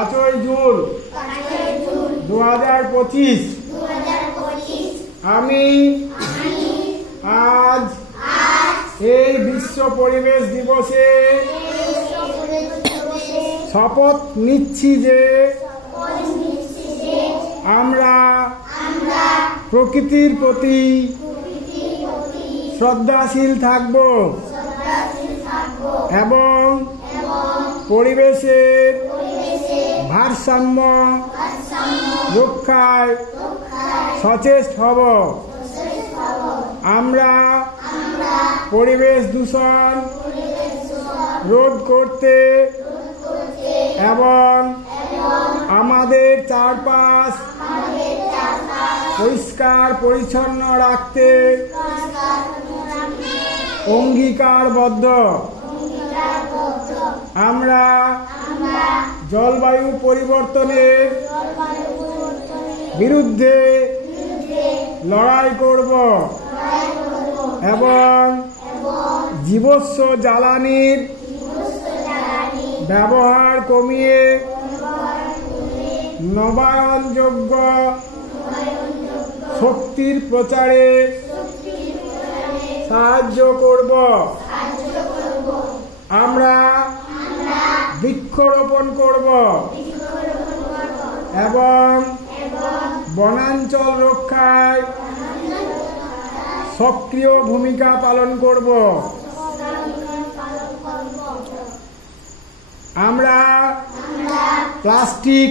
পাঁচই জুন। দু হাজার পঁচিশ। আমি আজ এই বিশ্ব পরিবেশ দিবসে শপথ নিচ্ছি যে আমরা প্রকৃতির প্রতি শ্রদ্ধাশীল থাকব এবং পরিবেশের ভারসাম্য রক্ষায় সচেষ্ট হব। আমরা পরিবেশ দূষণ রোধ করতে এবং আমাদের চারপাশ পরিষ্কার পরিচ্ছন্ন রাখতে অঙ্গীকারবদ্ধ। আমরা জলবায়ু পরিবর্তনের বিরুদ্ধে লড়াই করব এবং জীবস্ব জ্বালানির ব্যবহার কমিয়ে নবায়নযোগ্য শক্তির প্রচারে সাহায্য করব। আমরা বৃক্ষরোপণ করব। এবং বনাঞ্চল রক্ষায় সক্রিয় ভূমিকা পালন করব। আমরা প্লাস্টিক